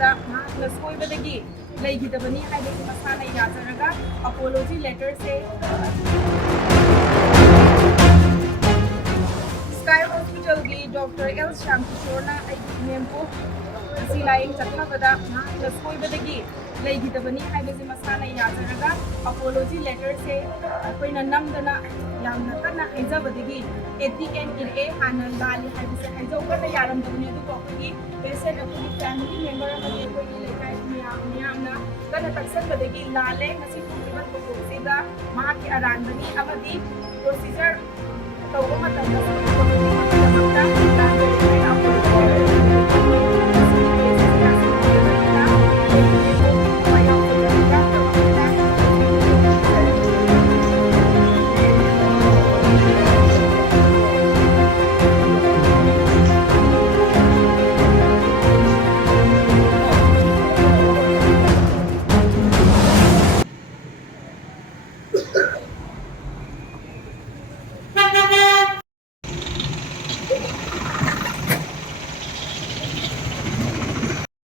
ꯆꯠꯊꯕꯗ ꯃꯍꯥꯛꯅ ꯁꯣꯏꯕꯗꯒꯤ ꯂꯩꯈꯤꯗꯕꯅꯤ ꯍꯥꯏꯕꯁꯤ ꯃꯁꯥꯅ ꯌꯥꯖꯔꯒ ꯑꯄꯣꯂꯣꯖꯤ ꯂꯦꯇꯔꯁꯦ ꯁ꯭ꯀꯥꯏ ꯍꯣꯁꯄꯤꯇꯥꯜꯒꯤ ꯗꯣꯛꯇꯔ ꯑꯦꯜ ꯁ꯭ꯌꯥꯝꯀꯤꯁꯣꯔꯅ ꯑꯩꯒꯤ ꯏꯃꯦꯝꯕꯨ ꯉꯁꯤ ꯂꯥꯌꯦꯡ ꯆꯠꯊꯕꯗ ꯃꯍꯥꯛꯅ ꯁꯣꯏꯕꯗꯒꯤ ꯂꯩꯈꯤꯗꯕꯅꯤ ꯍꯥꯏꯕꯁꯤ ꯃꯁꯥꯅ ꯌꯥꯖꯔꯒ ꯑꯄꯣꯂꯣꯖꯤ ꯂꯦꯇꯔꯁꯦ ꯑꯩꯈꯣꯏꯅ ꯅꯝꯗꯅ ꯌꯥꯝꯅ ꯀꯟꯅ ꯍꯥꯏꯖꯕꯗꯒꯤ ATN ꯏꯔꯛꯑꯦ ꯍꯥꯟꯅ ꯂꯥꯜꯂꯤ ꯍꯥꯏꯕꯁꯦ ꯍꯥꯏꯖꯧ ꯀꯟꯅ ꯌꯥꯔꯝꯗꯕꯅꯤ ꯑꯗꯨꯕꯨ ꯑꯩꯈꯣꯏꯒꯤ ꯄꯦꯁꯦꯟ ꯑꯩꯈꯣꯏꯒꯤ ꯐꯦꯃꯤꯂꯤ ꯃꯦꯝꯕꯔ ꯑꯃꯗꯤ ꯑꯩꯈꯣꯏꯒꯤ ꯂꯩꯀꯥꯏ ꯃꯤꯌꯥꯝꯅ ꯀꯟꯅ ꯇꯛꯁꯟꯕꯗꯒꯤ ꯂꯥꯜꯂꯦ ꯉꯁꯤ ꯊꯣꯛꯂꯤꯕ ꯊꯧꯗꯣꯛꯁꯤꯗ ꯃꯍꯥꯛꯀꯤ ꯑꯔꯥꯟꯕꯅꯤ ꯑꯃꯗꯤ ꯄ꯭ꯔꯣꯁꯤꯖꯔ ꯇꯧꯕ ꯃꯇꯝꯗ